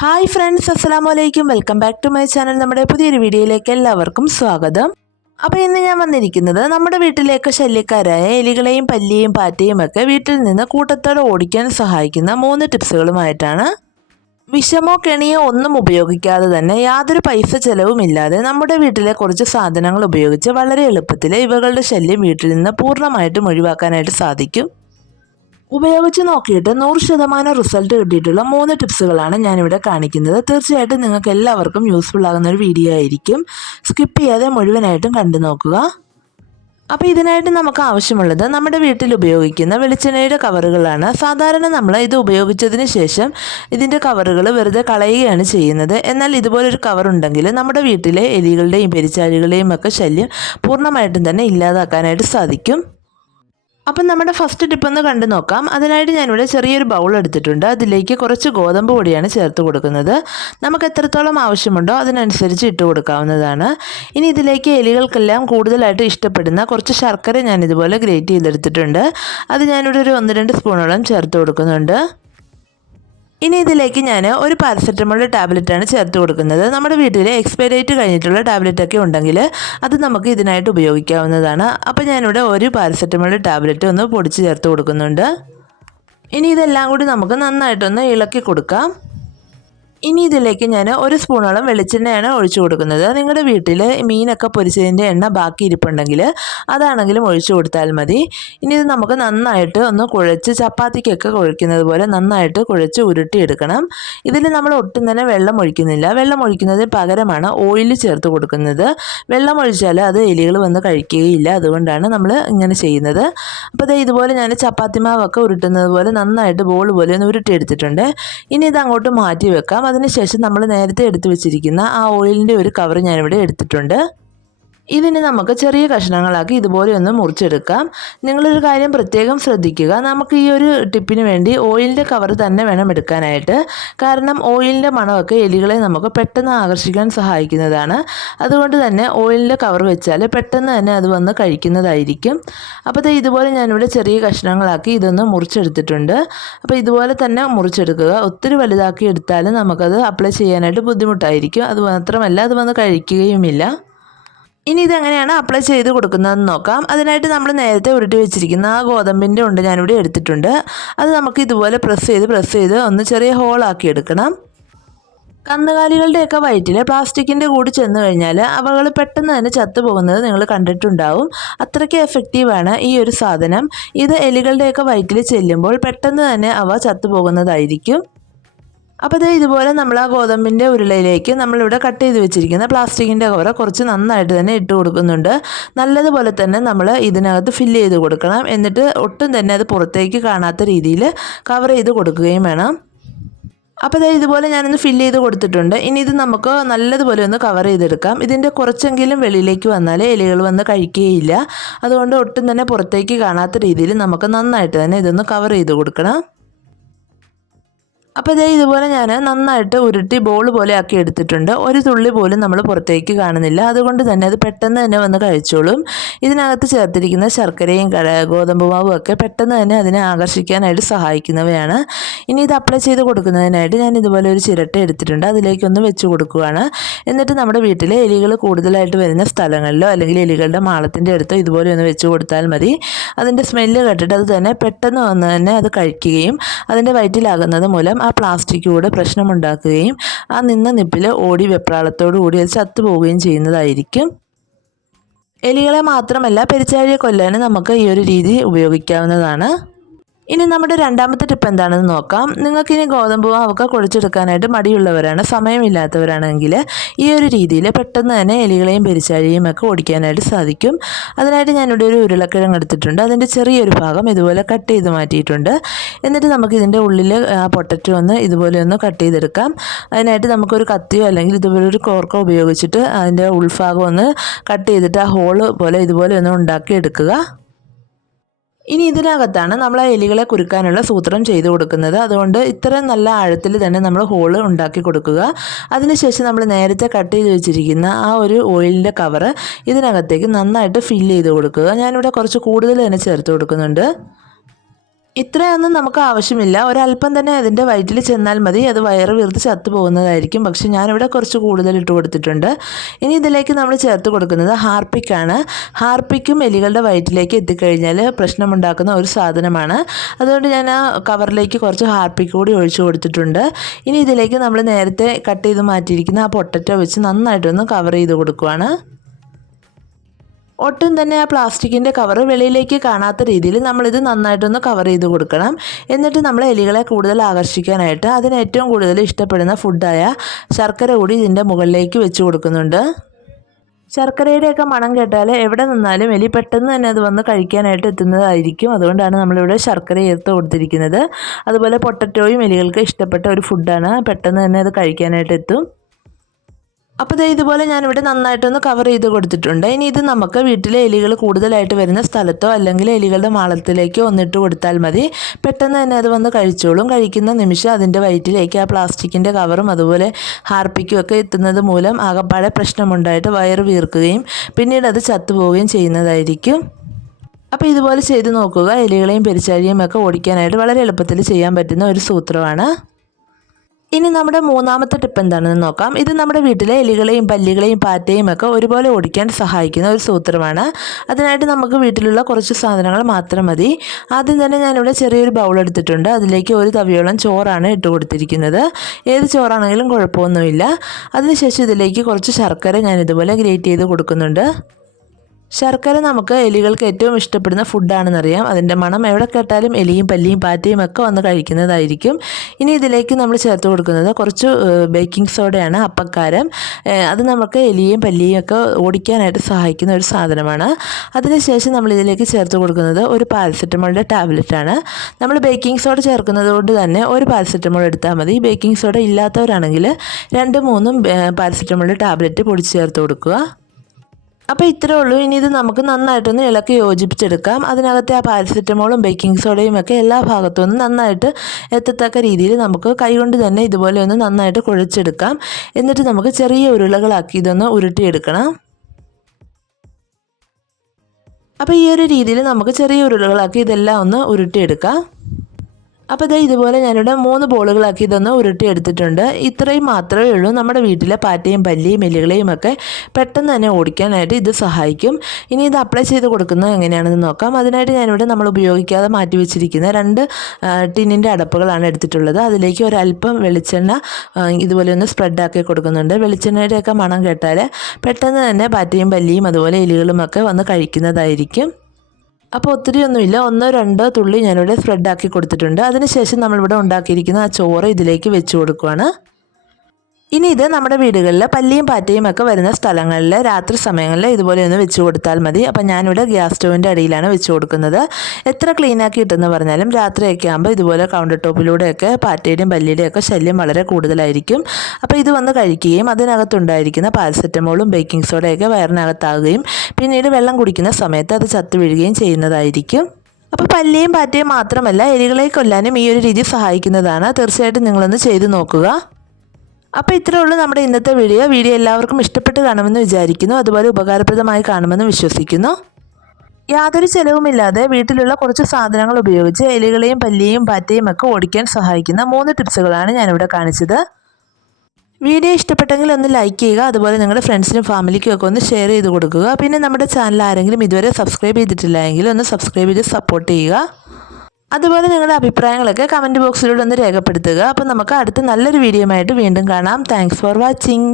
Hi friends അസ്സാം വലൈക്കും welcome back to my channel നമ്മുടെ പുതിയൊരു വീഡിയോയിലേക്ക് എല്ലാവർക്കും സ്വാഗതം. അപ്പോൾ ഇന്ന് ഞാൻ വന്നിരിക്കുന്നത് നമ്മുടെ വീട്ടിലേക്ക് ശല്യക്കാരായ എലികളെയും പല്ലിയെയും പാറ്റയും ഒക്കെ വീട്ടിൽ നിന്ന് കൂട്ടത്തോടെ ഓടിക്കാൻ സഹായിക്കുന്ന മൂന്ന് ടിപ്സുകളുമായിട്ടാണ് വിഷമോ കെണിയോ ഒന്നും ഉപയോഗിക്കാതെ തന്നെ യാതൊരു പൈസ ചെലവുമില്ലാതെ നമ്മുടെ വീട്ടിലെ കുറച്ച് സാധനങ്ങൾ ഉപയോഗിച്ച് വളരെ എളുപ്പത്തിൽ ഇവകളുടെ ശല്യം വീട്ടിൽ നിന്ന് പൂർണമായിട്ടും ഒഴിവാക്കാനായിട്ട് സാധിക്കും. ഉപയോഗിച്ച് നോക്കിയിട്ട് നൂറ് ശതമാനം റിസൾട്ട് കിട്ടിയിട്ടുള്ള മൂന്ന് ടിപ്സുകളാണ് ഞാനിവിടെ കാണിക്കുന്നത്. തീർച്ചയായിട്ടും നിങ്ങൾക്ക് എല്ലാവർക്കും യൂസ്ഫുൾ ആകുന്ന ഒരു വീഡിയോ ആയിരിക്കും. സ്കിപ്പ് ചെയ്യാതെ മുഴുവനായിട്ടും കണ്ടു നോക്കുക. അപ്പോൾ ഇതിനായിട്ട് നമുക്ക് ആവശ്യമുള്ളത് നമ്മുടെ വീട്ടിൽ ഉപയോഗിക്കുന്ന വെളിച്ചെണ്ണയുടെ കവറുകളാണ്. സാധാരണ നമ്മൾ ഇത് ഉപയോഗിച്ചതിന് ശേഷം ഇതിന്റെ കവറുകൾ വെറുതെ കളയുകയാണ് ചെയ്യുന്നത്. എന്നാൽ ഇതുപോലൊരു കവർ ഉണ്ടെങ്കിൽ നമ്മുടെ വീട്ടിലെ എലികളുടെയും പെരിച്ചാഴികളുടെയും ഒക്കെ ശല്യം പൂർണമായിട്ടും തന്നെ ഇല്ലാതാക്കാനായിട്ട് സാധിക്കും. അപ്പം നമ്മുടെ ഫസ്റ്റ് ടിപ്പ് ഒന്ന് കണ്ടു നോക്കാം. അതിനായിട്ട് ഞാനിവിടെ ചെറിയൊരു ബൗൾ എടുത്തിട്ടുണ്ട്. അതിലേക്ക് കുറച്ച് ഗോതമ്പ് പൊടിയാണ് ചേർത്ത് കൊടുക്കുന്നത്. നമുക്ക് എത്രത്തോളം ആവശ്യമുണ്ടോ അതിനനുസരിച്ച് ഇട്ട് കൊടുക്കാവുന്നതാണ്. ഇനി ഇതിലേക്ക് എലികൾക്കെല്ലാം കൂടുതലായിട്ട് ഇഷ്ടപ്പെടുന്ന കുറച്ച് ശർക്കര ഞാൻ ഇതുപോലെ ഗ്രേറ്റ് ചെയ്തെടുത്തിട്ടുണ്ട്. അത് ഞാനിവിടെ ഒരു ഒന്ന് രണ്ട് സ്പൂണോളം ചേർത്ത് കൊടുക്കുന്നുണ്ട്. ഇനി ഇതിലേക്ക് ഞാൻ ഒരു പാരസെറ്റമോൾ ടാബ്ലറ്റാണ് ചേർത്ത് കൊടുക്കുന്നത്. നമ്മുടെ വീട്ടിൽ എക്സ്പയറി ഡേറ്റ് കഴിഞ്ഞിട്ടുള്ള ടാബ്ലറ്റൊക്കെ ഉണ്ടെങ്കിൽ അത് നമുക്ക് ഇതിനായിട്ട് ഉപയോഗിക്കാവുന്നതാണ്. അപ്പോൾ ഞാനിവിടെ ഒരു പാരസെറ്റമോൾ ടാബ്ലറ്റ് ഒന്ന് പൊടിച്ച് ചേർത്ത് കൊടുക്കുന്നുണ്ട്. ഇനി ഇതെല്ലാം കൂടി നമുക്ക് നന്നായിട്ടൊന്ന് ഇളക്കി കൊടുക്കാം. ഇനി ഇതിലേക്ക് ഞാൻ ഒരു സ്പൂണോളം വെളിച്ചെണ്ണയാണ് ഒഴിച്ചു കൊടുക്കുന്നത്. നിങ്ങളുടെ വീട്ടിൽ മീനൊക്കെ പൊരിച്ചതിന്റെ എണ്ണ ബാക്കി ഇരിപ്പുണ്ടെങ്കിൽ അതാണെങ്കിലും ഒഴിച്ചു കൊടുത്താൽ മതി. ഇനി ഇത് നമുക്ക് നന്നായിട്ട് ഒന്ന് കുഴച്ച് ചപ്പാത്തിക്കൊക്കെ കുഴയ്ക്കുന്നത് പോലെ നന്നായിട്ട് കുഴച്ച് ഉരുട്ടിയെടുക്കണം. ഇതിൽ നമ്മൾ ഒട്ടും തന്നെ വെള്ളം ഒഴിക്കുന്നില്ല. വെള്ളം ഒഴിക്കുന്നതിന് പകരമാണ് ഓയിൽ ചേർത്ത് കൊടുക്കുന്നത്. വെള്ളം ഒഴിച്ചാൽ അത് എലികൾ വന്ന് കഴിക്കുകയില്ല. അതുകൊണ്ടാണ് നമ്മൾ ഇങ്ങനെ ചെയ്യുന്നത്. അപ്പോൾ ഇത് ഇതുപോലെ ഞാൻ ചപ്പാത്തി മാവൊക്കെ ഉരുട്ടുന്നത് പോലെ നന്നായിട്ട് ബോൾ പോലെ ഒന്ന് ഉരുട്ടിയെടുത്തിട്ടുണ്ട്. ഇനി ഇത് അങ്ങോട്ട് മാറ്റി വെക്കാം. അതിനുശേഷം നമ്മൾ നേരത്തെ എടുത്തു വെച്ചിരിക്കുന്ന ആ ഓയിലിന്റെ ഒരു കവർ ഞാനിവിടെ എടുത്തിട്ടുണ്ട്. ഇതിന് നമുക്ക് ചെറിയ കഷ്ണങ്ങളാക്കി ഇതുപോലെ ഒന്ന് മുറിച്ചെടുക്കാം. നിങ്ങളൊരു കാര്യം പ്രത്യേകം ശ്രദ്ധിക്കുക. നമുക്ക് ഈ ഒരു ടിപ്പിന് വേണ്ടി ഓയിലിന്റെ കവർ തന്നെ വേണം എടുക്കാനായിട്ട്. കാരണം ഓയിലിന്റെ മണമൊക്കെ എലികളെ നമുക്ക് പെട്ടെന്ന് ആകർഷിക്കാൻ സഹായിക്കുന്നതാണ്. അതുകൊണ്ട് തന്നെ ഓയിലിന്റെ കവർ വെച്ചാൽ പെട്ടെന്ന് തന്നെ അത് വന്ന് കഴിക്കുന്നതായിരിക്കും. അപ്പോൾ ഇത് ഇതുപോലെ ഞാനിവിടെ ചെറിയ കഷ്ണങ്ങളാക്കി ഇതൊന്ന് മുറിച്ചെടുത്തിട്ടുണ്ട്. അപ്പോൾ ഇതുപോലെ തന്നെ മുറിച്ചെടുക്കുക. ഒത്തിരി വലുതാക്കി എടുത്താലും നമുക്കത് അപ്ലൈ ചെയ്യാനായിട്ട് ബുദ്ധിമുട്ടായിരിക്കും. അത് മാത്രമല്ല അത് വന്ന് കഴിക്കുകയുമില്ല. ഇനി ഇതെങ്ങനെയാണ് അപ്ലൈ ചെയ്ത് കൊടുക്കുന്നതെന്ന് നോക്കാം. അതിനായിട്ട് നമ്മൾ നേരത്തെ ഉരുട്ടി വെച്ചിരിക്കുന്ന ആ ഗോതമ്പിന്റെ ഉണ്ട് ഞാനിവിടെ എടുത്തിട്ടുണ്ട്. അത് നമുക്ക് ഇതുപോലെ പ്രസ് ചെയ്ത് പ്രസ് ചെയ്ത് ഒന്ന് ചെറിയ ഹോളാക്കി എടുക്കണം. കന്നുകാലികളുടെയൊക്കെ വയറ്റിൽ പ്ലാസ്റ്റിക്കിന്റെ കൂടി ചെന്ന് കഴിഞ്ഞാൽ അവകൾ പെട്ടെന്ന് തന്നെ ചത്തുപോകുന്നത് നിങ്ങൾ കണ്ടിട്ടുണ്ടാവും. അത്രയ്ക്ക് എഫക്റ്റീവാണ് ഈ ഒരു സാധനം. ഇത് എലികളുടെയൊക്കെ വയറ്റിൽ ചെല്ലുമ്പോൾ പെട്ടെന്ന് തന്നെ അവ ചത്തുപോകുന്നതായിരിക്കും. അപ്പോൾ ഇത് ഇതുപോലെ നമ്മൾ ആ ഗോതമ്പിന്റെ ഉരുളയിലേക്ക് നമ്മളിവിടെ കട്ട് ചെയ്ത് വെച്ചിരിക്കുന്ന പ്ലാസ്റ്റിക്കിന്റെ കവർ കുറച്ച് നന്നായിട്ട് തന്നെ ഇട്ട് കൊടുക്കുന്നുണ്ട്. നല്ലതുപോലെ തന്നെ നമ്മൾ ഇതിനകത്ത് ഫില്ല് ചെയ്ത് കൊടുക്കണം. എന്നിട്ട് ഒട്ടും തന്നെ അത് പുറത്തേക്ക് കാണാത്ത രീതിയിൽ കവർ ചെയ്ത് കൊടുക്കുകയും വേണം. അപ്പോൾ ഇതേ ഇതുപോലെ ഞാനൊന്ന് ഫില്ല് ചെയ്ത് കൊടുത്തിട്ടുണ്ട്. ഇനി ഇത് നമുക്ക് നല്ലതുപോലെ ഒന്ന് കവർ ചെയ്തെടുക്കാം. ഇതിന്റെ കുറച്ചെങ്കിലും വെളിയിലേക്ക് വന്നാൽ എലികൾ വന്ന് കഴിക്കുകയില്ല. അതുകൊണ്ട് ഒട്ടും തന്നെ പുറത്തേക്ക് കാണാത്ത രീതിയിൽ നമുക്ക് നന്നായിട്ട് തന്നെ ഇതൊന്ന് കവർ ചെയ്ത് കൊടുക്കണം. അപ്പോൾ ഇതേ ഇതുപോലെ ഞാൻ നന്നായിട്ട് ഉരുട്ടി ബോൾ പോലെ ആക്കി എടുത്തിട്ടുണ്ട്. ഒരു തുള്ളി പോലും നമ്മൾ പുറത്തേക്ക് കാണുന്നില്ല. അതുകൊണ്ട് തന്നെ അത് പെട്ടെന്ന് തന്നെ വന്ന് കഴിച്ചോളും. ഇതിനകത്ത് ചേർത്തിരിക്കുന്ന ശർക്കരയും ഗോതമ്പ് മാവും ഒക്കെ പെട്ടെന്ന് തന്നെ അതിനെ ആകർഷിക്കാനായിട്ട് സഹായിക്കുന്നവയാണ്. ഇനി ഇത് അപ്ലൈ ചെയ്ത് കൊടുക്കുന്നതിനായിട്ട് ഞാൻ ഇതുപോലെ ഒരു ചിരട്ട എടുത്തിട്ടുണ്ട്. അതിലേക്കൊന്ന് വെച്ച് കൊടുക്കുകയാണ് എന്നിട്ട് നമ്മുടെ വീട്ടിലെ എലികൾ കൂടുതലായിട്ട് വരുന്ന സ്ഥലങ്ങളിലോ അല്ലെങ്കിൽ എലികളുടെ മാളത്തിന്റെ അടുത്തോ ഇതുപോലെ ഒന്ന് വെച്ച് കൊടുത്താൽ മതി. അതിന്റെ സ്മെല്ല് കേട്ടിട്ട് അത് തന്നെ പെട്ടെന്ന് വന്ന് തന്നെ അത് കഴിക്കുകയും അതിന്റെ വയറ്റിലാകുന്നത് മൂലം ആ പ്ലാസ്റ്റിക് കൂടെ പ്രശ്നമുണ്ടാക്കുകയും ആ നിന്ന നിപ്പിൽ ഓടി വെപ്രാളത്തോടു കൂടി അത് ചത്തുപോവുകയും ചെയ്യുന്നതായിരിക്കും. എലികളെ മാത്രമല്ല പെരിച്ചാഴിയെ കൊല്ലാനും നമുക്ക് ഈ ഒരു രീതി ഉപയോഗിക്കാവുന്നതാണ്. ഇനി നമ്മുടെ രണ്ടാമത്തെ ടിപ്പ് എന്താണെന്ന് നോക്കാം. നിങ്ങൾക്ക് ഇനി ഗോതമ്പ് മാവൊക്കെ കുഴച്ചെടുക്കാനായിട്ട് മടിയുള്ളവരാണ് സമയമില്ലാത്തവരാണെങ്കിൽ ഈ ഒരു രീതിയിൽ പെട്ടെന്ന് തന്നെ എലികളെയും പെരിച്ചാഴിയും ഒക്കെ ഓടിക്കാനായിട്ട് സാധിക്കും. അതിനായിട്ട് ഞാനിവിടെ ഒരു ഉരുളക്കിഴങ്ങ് എടുത്തിട്ടുണ്ട്. അതിന്റെ ചെറിയൊരു ഭാഗം ഇതുപോലെ കട്ട് ചെയ്ത് മാറ്റിയിട്ടുണ്ട്. എന്നിട്ട് നമുക്ക് ഇതിന്റെ ഉള്ളിൽ ആ പൊട്ടറ്റോ ഒന്ന് ഇതുപോലെ ഒന്ന് കട്ട് ചെയ്തെടുക്കാം. അതിനായിട്ട് നമുക്കൊരു കത്തിയോ അല്ലെങ്കിൽ ഇതുപോലെ ഒരു കോർക്കോ ഉപയോഗിച്ചിട്ട് അതിന്റെ ഉൾഭാഗം ഒന്ന് കട്ട് ചെയ്തിട്ട് ആ ഹോൾ പോലെ ഇതുപോലെ ഒന്ന് ഉണ്ടാക്കിയെടുക്കുക. ഇനി ഇതിനകത്താണ് നമ്മൾ ആ എലികളെ കുരുക്കാനുള്ള സൂത്രം ചെയ്തു കൊടുക്കുന്നത്. അതുകൊണ്ട് ഇത്രയും നല്ല ആഴത്തിൽ തന്നെ നമ്മൾ ഹോൾ ഉണ്ടാക്കി കൊടുക്കുക. അതിനുശേഷം നമ്മൾ നേരത്തെ കട്ട് ചെയ്ത് വെച്ചിരിക്കുന്ന ആ ഒരു ഓയിലിന്റെ കവറ് ഇതിനകത്തേക്ക് നന്നായിട്ട് ഫില്ല് ചെയ്ത് കൊടുക്കുക. ഞാനിവിടെ കുറച്ച് കൂടുതൽ തന്നെ ചേർത്ത് കൊടുക്കുന്നുണ്ട്. ഇത്രയൊന്നും നമുക്ക് ആവശ്യമില്ല. ഒരല്പം തന്നെ അതിന്റെ വയറ്റിൽ ചെന്നാൽ മതി. അത് വയറ് വീർത്ത് ചത്തു പോകുന്നതായിരിക്കും. പക്ഷെ ഞാനിവിടെ കുറച്ച് കൂടുതൽ ഇട്ട് കൊടുത്തിട്ടുണ്ട്. ഇനി ഇതിലേക്ക് നമ്മൾ ചേർത്ത് കൊടുക്കുന്നത് ഹാർപ്പിക്കാണ്. ഹാർപ്പിക്കും എലികളുടെ വയറ്റിലേക്ക് എത്തിക്കഴിഞ്ഞാൽ പ്രശ്നമുണ്ടാക്കുന്ന ഒരു സാധനമാണ്. അതുകൊണ്ട് ഞാൻ ആ കവറിലേക്ക് കുറച്ച് ഹാർപ്പിക്ക് കൂടി ഒഴിച്ചു കൊടുത്തിട്ടുണ്ട്. ഇനി ഇതിലേക്ക് നമ്മൾ നേരത്തെ കട്ട് ചെയ്ത് മാറ്റിയിരിക്കുന്ന ആ പൊട്ടറ്റോ വെച്ച് നന്നായിട്ടൊന്ന് കവർ ചെയ്ത് കൊടുക്കുവാണ്. ഒട്ടും തന്നെ ആ പ്ലാസ്റ്റിക്കിന്റെ കവർ വെളിയിലേക്ക് കാണാത്ത രീതിയിൽ നമ്മളിത് നന്നായിട്ടൊന്ന് കവർ ചെയ്ത് കൊടുക്കണം. എന്നിട്ട് നമ്മൾ എലികളെ കൂടുതൽ ആകർഷിക്കാനായിട്ട് അതിന് ഏറ്റവും കൂടുതൽ ഇഷ്ടപ്പെടുന്ന ഫുഡായ ശർക്കര കൂടി ഇതിന്റെ മുകളിലേക്ക് വെച്ച് കൊടുക്കുന്നുണ്ട്. ശർക്കരയുടെയൊക്കെ മണം കേട്ടാൽ എവിടെ നിന്നാലും എലി പെട്ടെന്ന് തന്നെ അത് വന്ന് കഴിക്കാനായിട്ട് എത്തുന്നതായിരിക്കും. അതുകൊണ്ടാണ് നമ്മളിവിടെ ശർക്കര ചേർത്ത് കൊടുത്തിരിക്കുന്നത്. അതുപോലെ പൊട്ടറ്റോയും എലികൾക്ക് ഇഷ്ടപ്പെട്ട ഒരു ഫുഡാണ് പെട്ടെന്ന് തന്നെ അത് കഴിക്കാനായിട്ട് എത്തും. അപ്പോൾ ദേ ഇതുപോലെ ഞാനിവിടെ നന്നായിട്ടൊന്ന് കവർ ചെയ്ത് കൊടുത്തിട്ടുണ്ട്. ഇനി ഇത് നമുക്ക് വീട്ടിലെ എലികൾ കൂടുതലായിട്ട് വരുന്ന സ്ഥലത്തോ അല്ലെങ്കിൽ എലികളുടെ മാളത്തിലേക്കോ ഒന്നിട്ട് കൊടുത്താൽ മതി. പെട്ടെന്ന് തന്നെ അത് വന്ന് കഴിച്ചോളും. കഴിക്കുന്ന നിമിഷം അതിന്റെ വയറ്റിലേക്ക് ആ പ്ലാസ്റ്റിക്കിന്റെ കവറും അതുപോലെ ഹാർപ്പിക്കും ഒക്കെ എത്തുന്നത് മൂലം ആകപ്പാടെ പ്രശ്നമുണ്ടായിട്ട് വയറ് വീർക്കുകയും പിന്നീട് അത് ചത്തുപോവുകയും ചെയ്യുന്നതായിരിക്കും. അപ്പോൾ ഇതുപോലെ ചെയ്ത് നോക്കുക. എലികളെയും പെരിച്ചാഴിയും ഒക്കെ ഓടിക്കാനായിട്ട് വളരെ എളുപ്പത്തിൽ ചെയ്യാൻ പറ്റുന്ന ഒരു സൂത്രമാണ്. ഇനി നമ്മുടെ മൂന്നാമത്തെ ടിപ്പ് എന്താണെന്ന് നോക്കാം. ഇത് നമ്മുടെ വീട്ടിലെ എലികളെയും പല്ലികളെയും പാറ്റയും ഒക്കെ ഒരുപോലെ ഓടിക്കാൻ സഹായിക്കുന്ന ഒരു സൂത്രമാണ്. അതിനായിട്ട് നമുക്ക് വീട്ടിലുള്ള കുറച്ച് സാധനങ്ങൾ മാത്രം മതി. ആദ്യം തന്നെ ഞാനിവിടെ ചെറിയൊരു ബൗൾ എടുത്തിട്ടുണ്ട്. അതിലേക്ക് ഒരു തവിയോളം ചോറാണ് ഇട്ട് കൊടുത്തിരിക്കുന്നത്. ഏത് ചോറാണെങ്കിലും കുഴപ്പമൊന്നുമില്ല. അതിനുശേഷം ഇതിലേക്ക് കുറച്ച് ശർക്കര ഞാൻ ഇതുപോലെ ഗ്രേറ്റ് ചെയ്ത് കൊടുക്കുന്നുണ്ട്. ശർക്കര നമുക്ക് എലികൾക്ക് ഏറ്റവും ഇഷ്ടപ്പെടുന്ന ഫുഡാണെന്നറിയാം. അതിന്റെ മണം എവിടെ കേട്ടാലും എലിയും പല്ലിയും പാറ്റയും ഒക്കെ വന്ന് കഴിക്കുന്നതായിരിക്കും. ഇനി ഇതിലേക്ക് നമ്മൾ ചേർത്ത് കൊടുക്കുന്നത് കുറച്ച് ബേക്കിംഗ് സോഡയാണ് അപ്പക്കാരം. അത് നമുക്ക് എലിയും പല്ലിയും ഒക്കെ ഓടിക്കാനായിട്ട് സഹായിക്കുന്ന ഒരു സാധനമാണ്. അതിനുശേഷം നമ്മൾ ഇതിലേക്ക് ചേർത്ത് കൊടുക്കുന്നത് ഒരു പാരസെറ്റമോളിന്റെ ടാബ്ലറ്റാണ് നമ്മൾ ബേക്കിംഗ് സോഡ ചേർക്കുന്നത് കൊണ്ട് തന്നെ ഒരു പാരസെറ്റമോൾ എടുത്താൽ മതി. ബേക്കിംഗ് സോഡ ഇല്ലാത്തവരാണെങ്കിൽ രണ്ട് മൂന്നും പാരസെറ്റമോളിന്റെ ടാബ്ലറ്റ് പൊടിച്ച് ചേർത്ത് കൊടുക്കുക. അപ്പോൾ ഇത്രേ ഉള്ളൂ. ഇനി ഇത് നമുക്ക് നന്നായിട്ടൊന്ന് ഇളക്കി യോജിപ്പിച്ചെടുക്കാം. അതിനകത്തെ ആ പാരസെറ്റമോളും ബേക്കിംഗ് സോഡയും ഒക്കെ എല്ലാ ഭാഗത്തും ഒന്ന് നന്നായിട്ട് എത്തത്തക്ക രീതിയിൽ നമുക്ക് കൈകൊണ്ട് തന്നെ ഇതുപോലെ ഒന്ന് നന്നായിട്ട് കുഴച്ചെടുക്കാം. എന്നിട്ട് നമുക്ക് ചെറിയ ഉരുളകളാക്കി ഇതൊന്ന് ഉരുട്ടിയെടുക്കണം. അപ്പോൾ ഈ ഒരു രീതിയിൽ നമുക്ക് ചെറിയ ഉരുളകളാക്കി ഇതെല്ലാം ഒന്ന് ഉരുട്ടിയെടുക്കാം. അപ്പോൾ ഇതേ ഇതുപോലെ ഞാനിവിടെ മൂന്ന് ബോളുകളാക്കി ഇതൊന്ന് ഉരുട്ടിയെടുത്തിട്ടുണ്ട് ഇത്രയും മാത്രമേ ഉള്ളൂ. നമ്മുടെ വീട്ടിലെ പാറ്റയും പല്ലിയും എല്ലുകളെയും ഒക്കെ പെട്ടെന്ന് തന്നെ ഓടിക്കാനായിട്ട് ഇത് സഹായിക്കും. ഇനി ഇത് അപ്ലൈ ചെയ്ത് കൊടുക്കുന്നത് എങ്ങനെയാണെന്ന് നോക്കാം. അതിനായിട്ട് ഞാനിവിടെ നമ്മൾ ഉപയോഗിക്കാതെ മാറ്റി വെച്ചിരിക്കുന്ന രണ്ട് ടിന്നിന്റെ അടപ്പുകളാണ് എടുത്തിട്ടുള്ളത്. അതിലേക്ക് ഒരല്പം വെളിച്ചെണ്ണ ഇതുപോലെ ഒന്ന് സ്പ്രെഡാക്കി കൊടുക്കുന്നുണ്ട്. വെളിച്ചെണ്ണയുടെയൊക്കെ മണം കേട്ടാൽ പെട്ടെന്ന് തന്നെ പാറ്റയും പല്ലിയും അതുപോലെ എലികളുമൊക്കെ വന്ന് കഴിക്കുന്നതായിരിക്കും. അപ്പോൾ ഒത്തിരിയൊന്നുമില്ല. ഒന്നോ രണ്ടോ തുള്ളി ഞാനിവിടെ സ്പ്രെഡാക്കി കൊടുത്തിട്ടുണ്ട്. അതിനുശേഷം നമ്മളിവിടെ ഉണ്ടാക്കിയിരിക്കുന്ന ആ ചോറ് ഇതിലേക്ക് വെച്ച് കൊടുക്കുകയാണ് ഇനി ഇത് നമ്മുടെ വീടുകളിൽ പല്ലിയും പാറ്റയും ഒക്കെ വരുന്ന സ്ഥലങ്ങളിൽ രാത്രി സമയങ്ങളിൽ ഇതുപോലെ ഒന്ന് വെച്ച് കൊടുത്താൽ മതി. അപ്പം ഞാനിവിടെ ഗ്യാസ് സ്റ്റോവിന്റെ അടിയിലാണ് വെച്ച് കൊടുക്കുന്നത്. എത്ര ക്ലീൻ ആക്കി ഇട്ടെന്ന് പറഞ്ഞാലും രാത്രിയൊക്കെ ആകുമ്പോൾ ഇതുപോലെ കൗണ്ടർ ടോപ്പിലൂടെയൊക്കെ പാറ്റയുടെയും പല്ലിയുടെയും ഒക്കെ ശല്യം വളരെ കൂടുതലായിരിക്കും. അപ്പോൾ ഇത് വന്ന് കഴിക്കുകയും അതിനകത്തുണ്ടായിരിക്കുന്ന പാരസെറ്റമോളും ബേക്കിംഗ് സോഡയൊക്കെ വയറിനകത്താകുകയും പിന്നീട് വെള്ളം കുടിക്കുന്ന സമയത്ത് അത് ചത്തു വീഴുകയും ചെയ്യുന്നതായിരിക്കും. അപ്പോൾ പല്ലിയും പാറ്റയും മാത്രമല്ല എലികളെ കൊല്ലാനും ഈ ഒരു രീതി സഹായിക്കുന്നതാണ്. തീർച്ചയായിട്ടും നിങ്ങളൊന്ന് ചെയ്തു നോക്കുക. അപ്പോൾ ഇത്രയേ ഉള്ളൂ നമ്മുടെ ഇന്നത്തെ വീഡിയോ. വീഡിയോ എല്ലാവർക്കും ഇഷ്ടപ്പെട്ട് കാണുമെന്ന് വിചാരിക്കുന്നു. അതുപോലെ ഉപകാരപ്രദമായി കാണുമെന്ന് വിശ്വസിക്കുന്നു. യാതൊരു ചെലവുമില്ലാതെ വീട്ടിലുള്ള കുറച്ച് സാധനങ്ങൾ ഉപയോഗിച്ച് എലികളെയും പല്ലിയെയും പാറ്റയും ഒക്കെ ഓടിക്കാൻ സഹായിക്കുന്ന മൂന്ന് ടിപ്സുകളാണ് ഞാനിവിടെ കാണിച്ചത്. വീഡിയോ ഇഷ്ടപ്പെട്ടെങ്കിൽ ഒന്ന് ലൈക്ക് ചെയ്യുക അതുപോലെ നിങ്ങളുടെ ഫ്രണ്ട്സിനും ഫാമിലിക്കും ഒക്കെ ഒന്ന് ഷെയർ ചെയ്ത് കൊടുക്കുക. പിന്നെ നമ്മുടെ ചാനൽ ആരെങ്കിലും ഇതുവരെ സബ്സ്ക്രൈബ് ചെയ്തിട്ടില്ല ഒന്ന് സബ്സ്ക്രൈബ് ചെയ്ത് സപ്പോർട്ട് ചെയ്യുക. അതുപോലെ നിങ്ങളുടെ അഭിപ്രായങ്ങളൊക്കെ കമന്റ് ബോക്സിലൂടെ ഒന്ന് രേഖപ്പെടുത്തുക. അപ്പോൾ നമുക്ക് അടുത്ത നല്ലൊരു വീഡിയോ ആയിട്ട് വീണ്ടും കാണാം. Thanks for watching